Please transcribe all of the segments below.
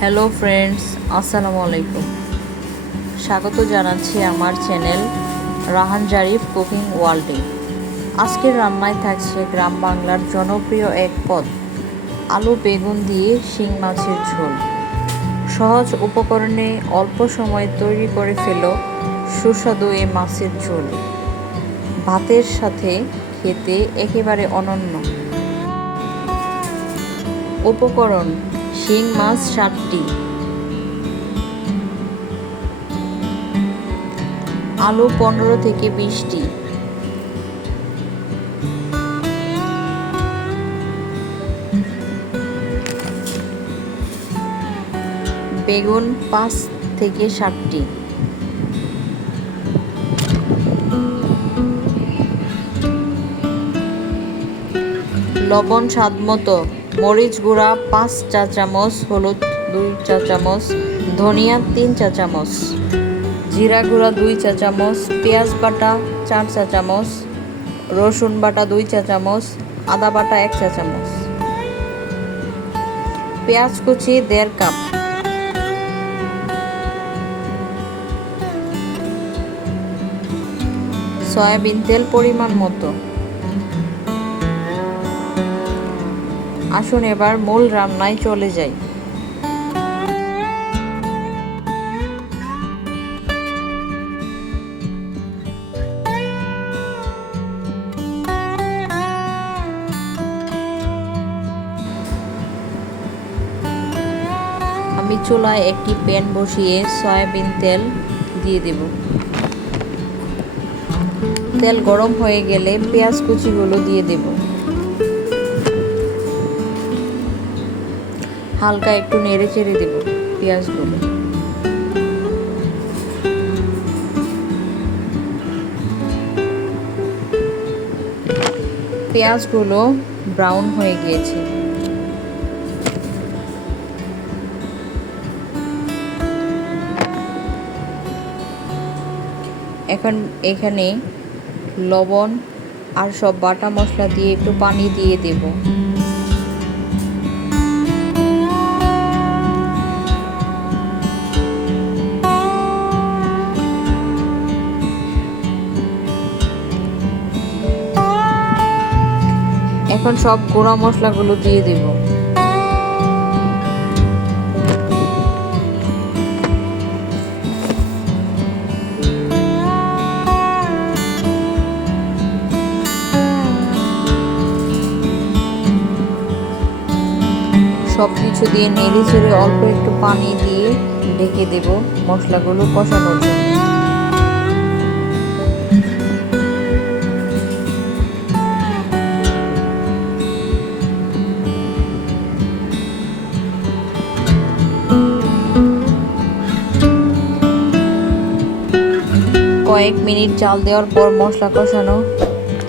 Hello friends, আসসালামু আলাইকুম। স্বাগত জানাচ্ছি আমার চ্যানেল রাহান জারিফ কুকিং ওয়ার্ল্ডে। আজকের রান্নায় থাকছে গ্রাম বাংলার জনপ্রিয় এক পদ, আলু বেগুন দিয়ে শিং মাছের ঝোল। সহজ উপকরণে অল্প সময়ে তৈরি করে ফেলো সুস্বাদু এই মাছের ঝোল। ভাতের সাথে খেতে একেবারে অনন্য। উপকরণ: শিং মাছ 7টি, আলু 15 থেকে 20টি, বেগুন 5 থেকে 7টি, লবণ স্বাদমতো, মরিচ গুঁড়া 5 চা চামচ, হলুদ 2 চা চামচ, ধনিয়া 3 চা চামচ, জিরা গুঁড়া 2 চা চামচ, পেঁয়াজ বাটা 4 চা চামচ, রসুন বাটা 2 চা চামচ, আদা বাটা 1 চা চামচ, পেঁয়াজ কুচি 1.5 কাপ, সয়াবিন তেল পরিমাণ মতো। আসুন এবার মূল রান্নায় চলে যাই। আমি চুলায় একটি প্যান বসিয়ে সয়াবিন তেল দিয়ে দেব। তেল গরম হয়ে গেলে পেঁয়াজ কুচিগুলো দিয়ে দেব। হালকা একটু নেড়ে চেড়ে দেব পেঁয়াজগুলো। পেঁয়াজগুলো ব্রাউন হয়ে গিয়েছে। এখন এখানে লবণ আর সব বাটা মশলা দিয়ে একটু পানি দিয়ে দেব। এখন সব গুঁড়া মশলাগুলো দিয়ে দেব। সব কিছু দিয়ে নেড়ে চেড়ে অল্প একটু পানি দিয়ে ঢেকে দেব মশলাগুলো কষানোর জন্য। কয়েক মিনিট জাল দেওয়ার পর মশলা কষানো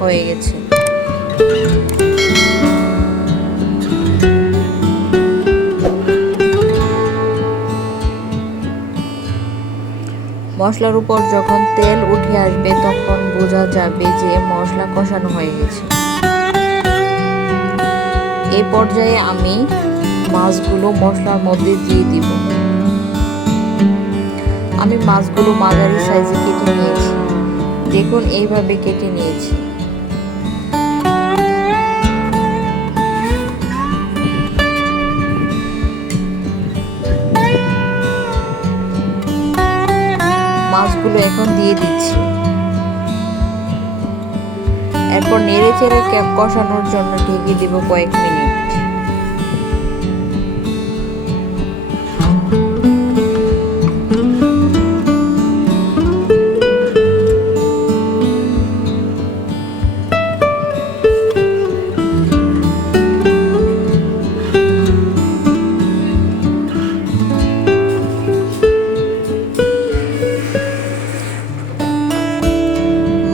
হয়ে গেছে। মশলার উপর যখন তেল উঠে আসবে তখন বোঝা যাবে যে মশলা কষানো হয়ে গেছে। এই পর্যায়ে আমি মাছগুলো মশলার মধ্যে দিয়ে দিব। আমি মাছগুলো মাঝারি সাইজে কেটে নিয়েছি। দেখুন এইভাবে কেটে নিয়েছি। মাছগুলো এখন দিয়ে দিচ্ছি। এরপর নেড়ে চেড়ে কষানোর জন্য ঢেকে দিব কয়েক মিনিট।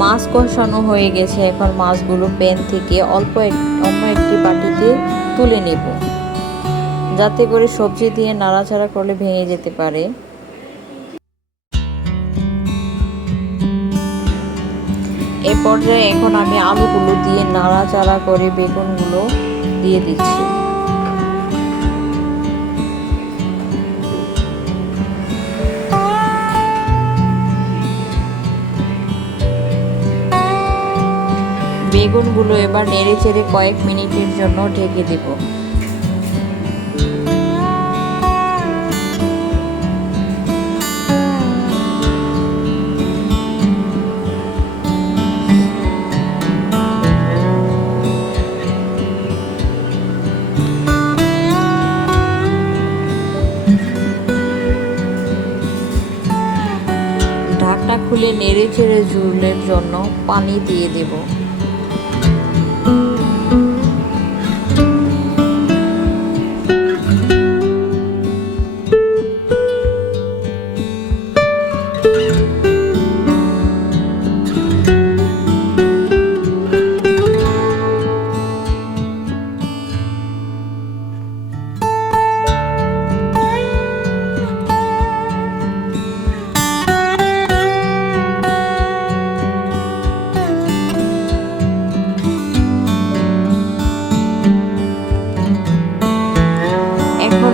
মাছ কষানো হয়ে গেছে। এখন মাছগুলো প্যান থেকে অন্য একটি বাটিতে তুলে নেব, যাতে করে সবজি দিয়ে নাড়াচাড়া করলে ভেঙে যেতে পারে। এই পর্যায়ে এখন আমি আলুগুলো দিয়ে নাড়াচাড়া করে বেগুনগুলো দিয়ে দিচ্ছি। বেগুনগুলো এবার নেড়ে চেড়ে কয়েক মিনিটের জন্য ঢেকে দেব। ঢাকনা খুলে নেড়ে চেড়ে ঝোলের জন্য পানি দিয়ে দেব।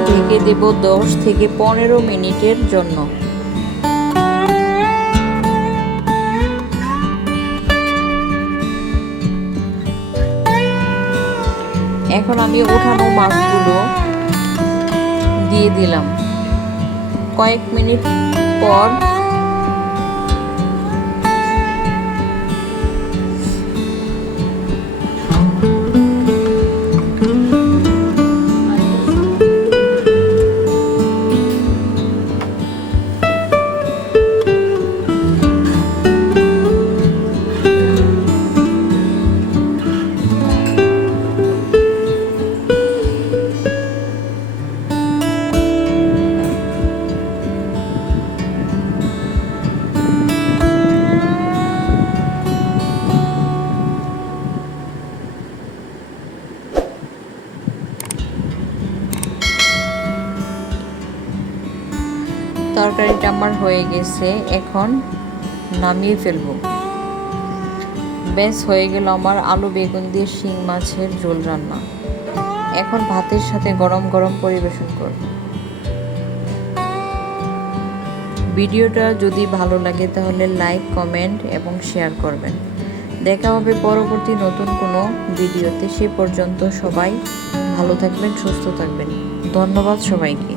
ঢেকে দেব 10 থেকে 15 মিনিটের জন্য। এখন আমি উঠানো মাছগুলো দিয়ে দিলাম। কয়েক মিনিট পর তরকারিটা আমার হয়ে গেছে, এখন নামিয়ে ফেলবো। বেশ হয়ে গেল আমার আলু বেগুন দিয়ে শিং মাছের ঝোল রান্না। এখন ভাতের সাথে গরম গরম পরিবেশন করব। ভিডিওটা যদি ভালো লাগে তাহলে লাইক, কমেন্ট এবং শেয়ার করবেন। দেখা হবে পরবর্তী নতুন কোনো ভিডিওতে। সে পর্যন্ত সবাই ভালো থাকবেন, সুস্থ থাকবেন। ধন্যবাদ সবাইকে।